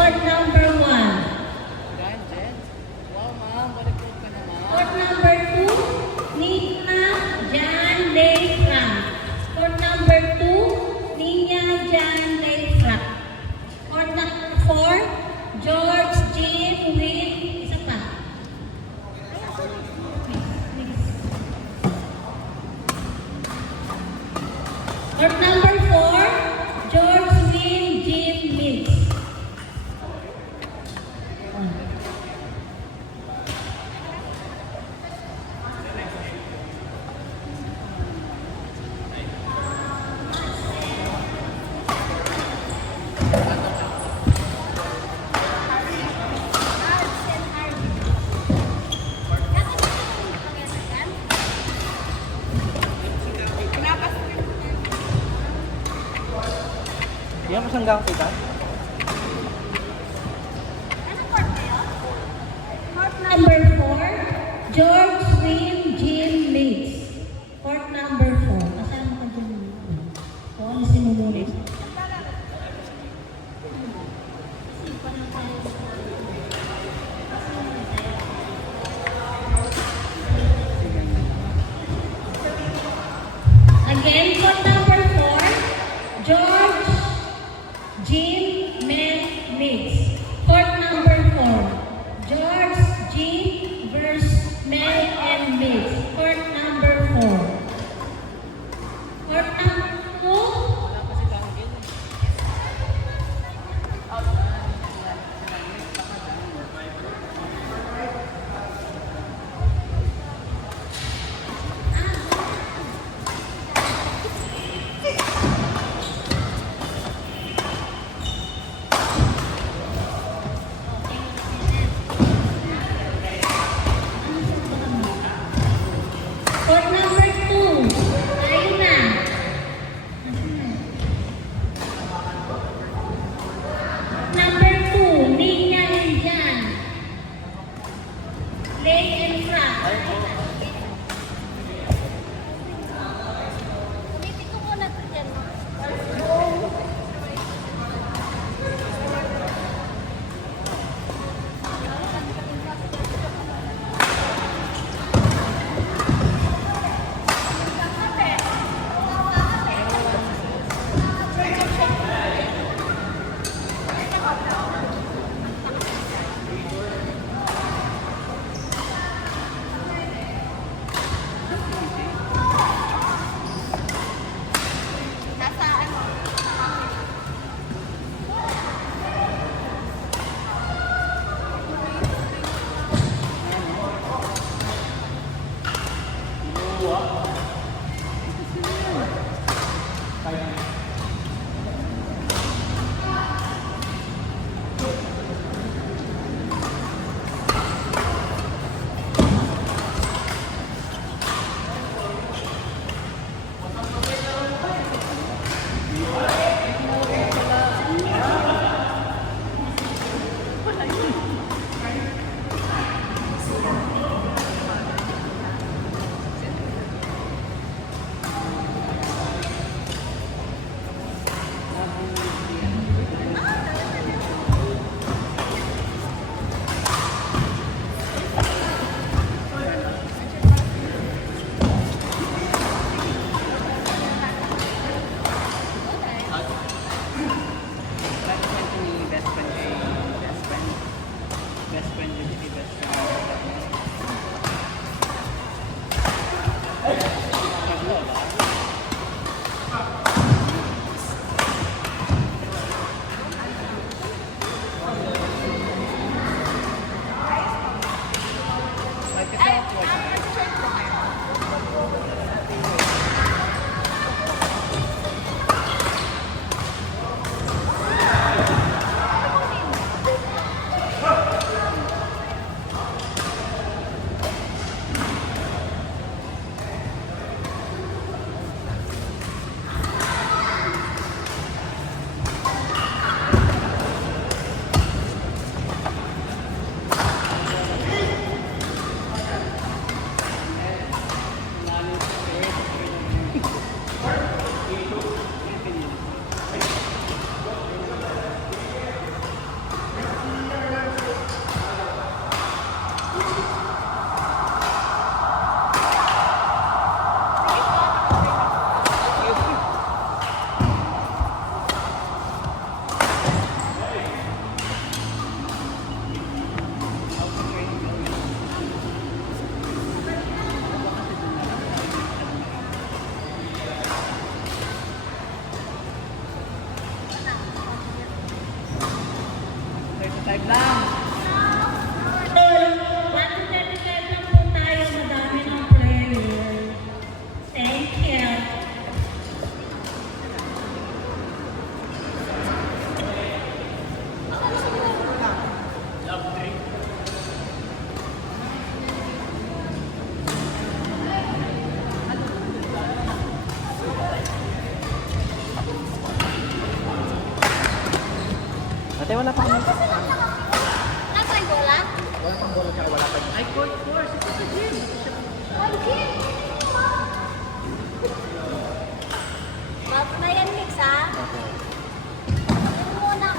Court number 1. Wow, ma'am. Balik-balik ka naman. Court number 2, Nina Jan Lay Frank. Court number 2, Nina Jan Lay Frank. Court number 4, George Jean Will. Isa pa. Court number 4, George Will Jim Mills. Yan mo siyang gangkita? Court number 4, George Will Jim Mills. Court number 4. Kasama ka dyan. O, ano sinunod? Again, court number 4, George Jim Mel Mills. Court number 4, George Jim versus Mel M. Mills. Court number 4. Court number 2, Wala pa si Bangin. court number 2, tayo na. Ate, wala pa kami. Nasaan bola? Wala pang bola tsaka wala pa. Ay, court, course. Ito sa gym. Ay, Kim! Bago na yan, Mix, ha? Ano muna?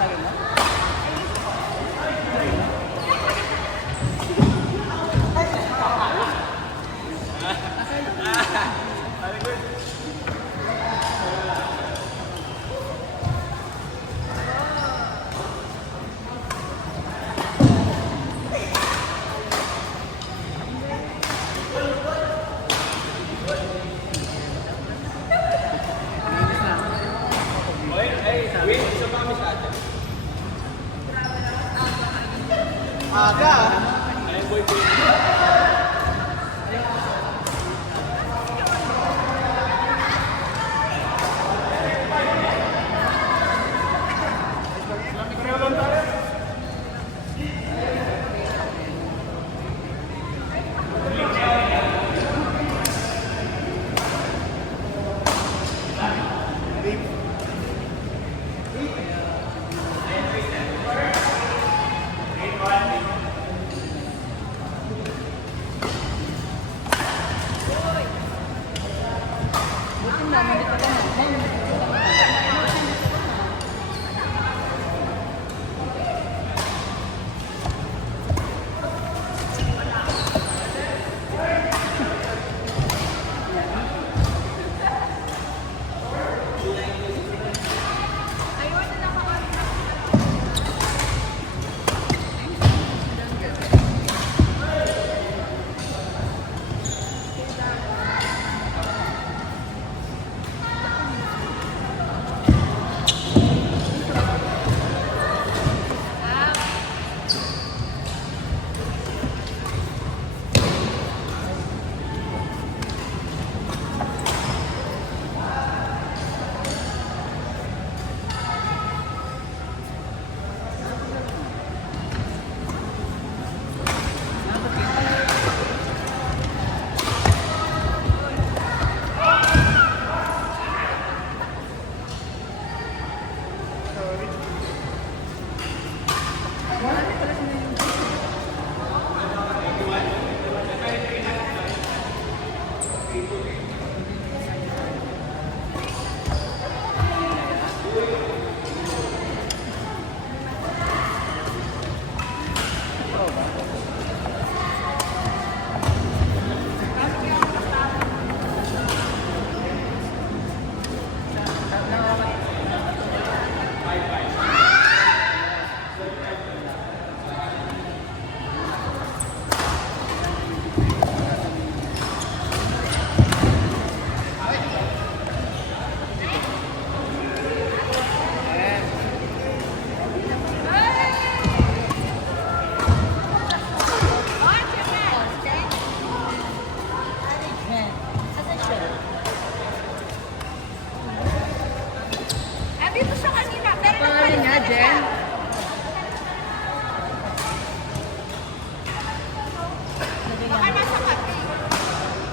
Sabi mo? Aga! Buti na, nandito ka na.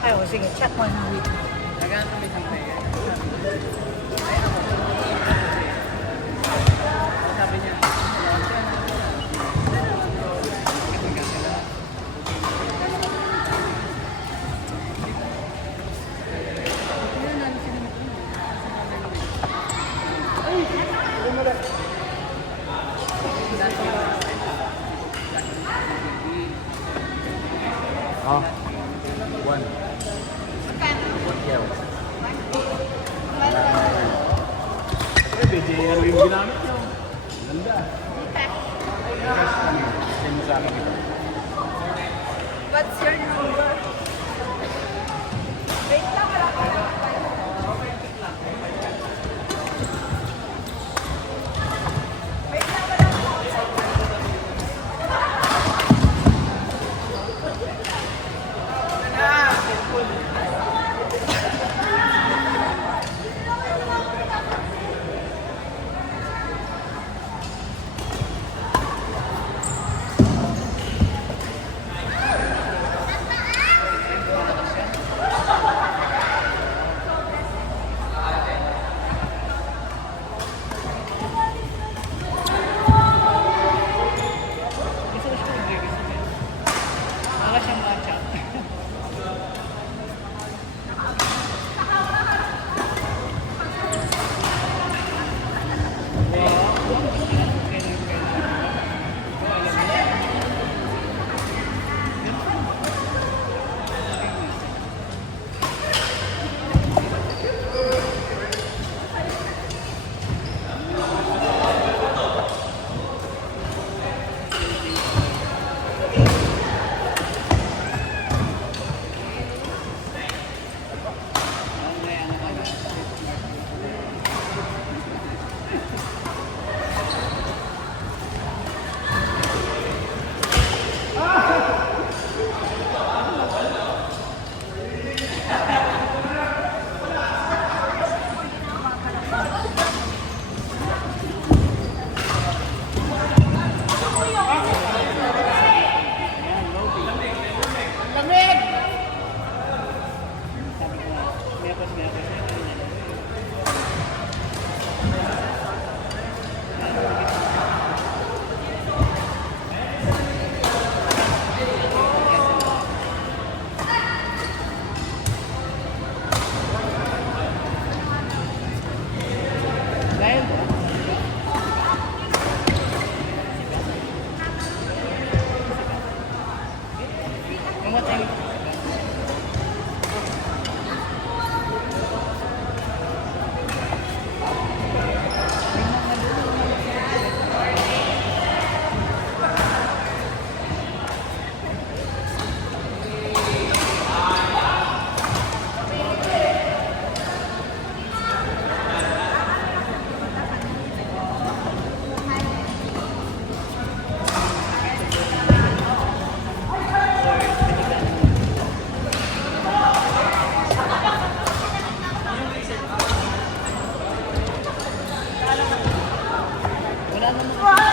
Ay, o sige, chat mo na. Nagaan kami sa player. Sabi niya, Ah, one. Yeah. Eh, BJ, ano yung ginamit nyo? Ganda. sa akin ito. What's your number? Wait lang, wala pa lang. Wait lang, wala pa. Gusto ko siya mag-release. Para siyang matcha. Sabi ko, mepos. Dahil Mga time. Wala naman.